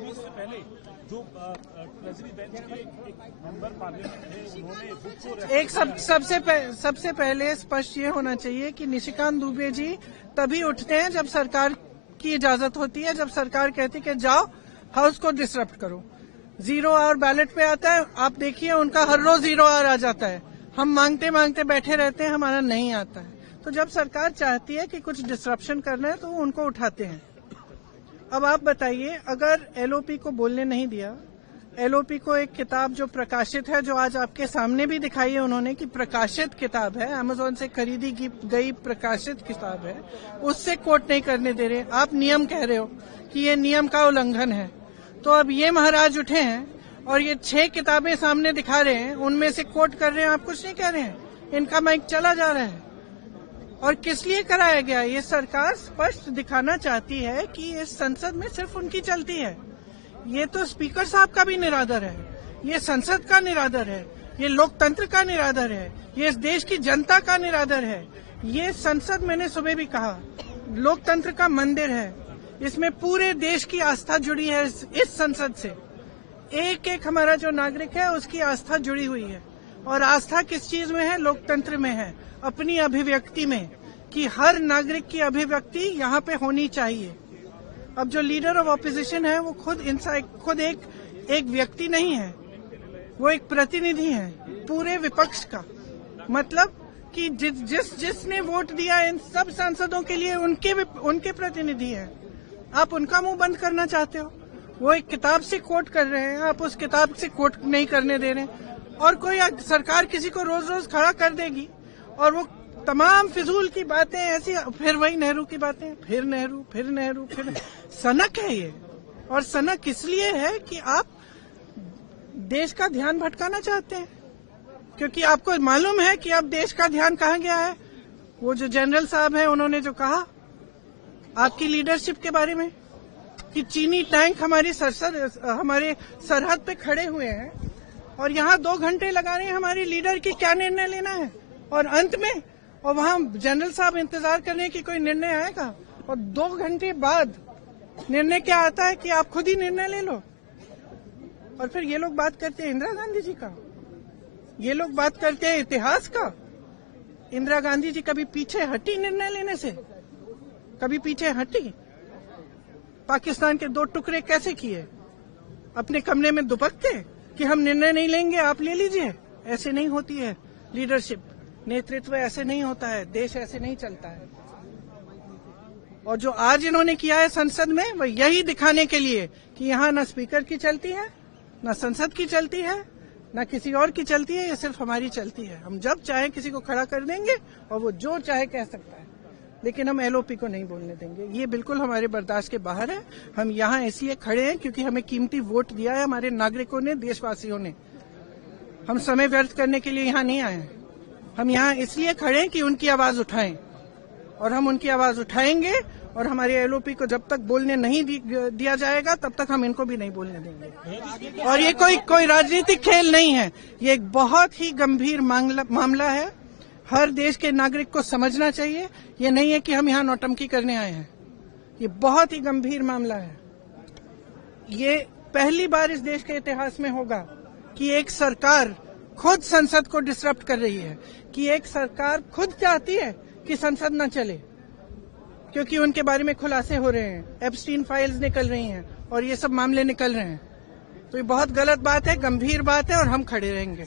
इससे पहले जो ट्रेजरी बेंच के एक मेंबर पार्लियामेंट थे, उन्होंने एक सबसे पहले स्पष्ट ये होना चाहिए कि निशिकांत दुबे जी तभी उठते हैं जब सरकार की इजाजत होती है, जब सरकार कहती है कि जाओ हाउस को डिसरप्ट करो। 0 आवर बैलेट पे आता है, आप देखिए उनका हर रोज 0 आवर आ जाता है। हम मांगते मांगते बैठे रहते हैं, हमारा नहीं आता है। तो जब सरकार चाहती है कि कुछ डिसरप्शन करना है तो वो उनको उठाते हैं। अब आप बताइए, अगर एलओपी को बोलने नहीं दिया, एलओपी को एक किताब जो प्रकाशित है, जो आज आपके सामने भी दिखाई है उन्होंने कि प्रकाशित किताब है, अमेज़न से खरीदी गई प्रकाशित किताब है, उससे कोट नहीं करने दे रहे। आप नियम कह रहे हो कि ये नियम का उल्लंघन है। तो अब ये महाराज उठे हैं और ये 6 किताबें सामने दिखा रहे हैं, उनमें से कोट कर रहे हैं, आप कुछ नहीं कह रहे हैं। इनका माइक चला जा रहा है। और किस लिए कराया गया? ये सरकार स्पष्ट दिखाना चाहती है कि इस संसद में सिर्फ उनकी चलती है। ये तो स्पीकर साहब का भी निरादर है, ये संसद का निरादर है, ये लोकतंत्र का निरादर है, ये इस देश की जनता का निरादर है। ये संसद, मैंने सुबह भी कहा, लोकतंत्र का मंदिर है। इसमें पूरे देश की आस्था जुड़ी है। इस संसद से एक एक हमारा जो नागरिक है उसकी आस्था जुड़ी हुई है। और आस्था किस चीज में है? लोकतंत्र में है, अपनी अभिव्यक्ति में, कि हर नागरिक की अभिव्यक्ति यहाँ पे होनी चाहिए। अब जो लीडर ऑफ ऑपोजिशन है वो खुद एक व्यक्ति नहीं है, वो एक प्रतिनिधि है पूरे विपक्ष का। मतलब कि जिसने वोट दिया इन सब सांसदों के लिए उनके प्रतिनिधि हैं। आप उनका मुंह बंद करना चाहते हो। वो एक किताब से कोट कर रहे हैं, आप उस किताब से कोट नहीं करने दे रहे। और कोई सरकार किसी को रोज रोज खड़ा कर देगी और वो तमाम फिजूल की बातें ऐसी, फिर वही नेहरू की बातें, फिर नेहरू। सनक है ये। और सनक इसलिए है कि आप देश का ध्यान भटकाना चाहते हैं, क्योंकि आपको मालूम है कि अब देश का ध्यान कहाँ गया है। वो जो जनरल साहब हैं, उन्होंने जो कहा आपकी लीडरशिप के बारे में कि चीनी टैंक हमारे सरहद पे खड़े हुए हैं और यहाँ 2 घंटे लगा रहे हैं हमारी लीडर की क्या निर्णय लेना है। और अंत में और वहाँ जनरल साहब इंतजार कर रहे हैं कि कोई निर्णय आएगा, और 2 घंटे बाद निर्णय क्या आता है कि आप खुद ही निर्णय ले लो। और फिर ये लोग बात करते हैं इंदिरा गांधी जी का, ये लोग बात करते हैं इतिहास का। इंदिरा गांधी जी कभी पीछे हटी निर्णय लेने से? कभी पीछे हटी? पाकिस्तान के 2 टुकड़े कैसे किए? अपने कमरे में दुबकते कि हम निर्णय नहीं लेंगे, आप ले लीजिए। ऐसे नहीं होती है लीडरशिप, नेतृत्व ऐसे नहीं होता है, देश ऐसे नहीं चलता है। और जो आज इन्होंने किया है संसद में, वो यही दिखाने के लिए कि यहाँ न स्पीकर की चलती है, न संसद की चलती है, न किसी और की चलती है, ये सिर्फ हमारी चलती है। हम जब चाहे किसी को खड़ा कर देंगे और वो जो चाहे कह सकता है, लेकिन हम एलओपी को नहीं बोलने देंगे। ये बिल्कुल हमारे बर्दाश्त के बाहर है। हम यहाँ इसलिए खड़े हैं क्योंकि हमें कीमती वोट दिया है हमारे नागरिकों ने, देशवासियों ने। हम समय व्यर्थ करने के लिए यहाँ नहीं आए हैं। हम यहाँ इसलिए खड़े हैं कि उनकी आवाज उठाएं, और हम उनकी आवाज उठाएंगे। और हमारे एलओपी को जब तक बोलने नहीं दिया जाएगा तब तक हम इनको भी नहीं बोलने देंगे। और ये कोई राजनीतिक खेल नहीं है, ये एक बहुत ही गंभीर मामला है। हर देश के नागरिक को समझना चाहिए। ये नहीं है कि हम यहाँ नौटंकी करने आए हैं, ये बहुत ही गंभीर मामला है। ये पहली बार इस देश के इतिहास में होगा कि एक सरकार खुद संसद को डिसरप्ट कर रही है, कि एक सरकार खुद चाहती है कि संसद न चले, क्योंकि उनके बारे में खुलासे हो रहे हैं, एप्स्टीन फाइल्स निकल रही हैं और ये सब मामले निकल रहे हैं। तो ये बहुत गलत बात है, गंभीर बात है, और हम खड़े रहेंगे।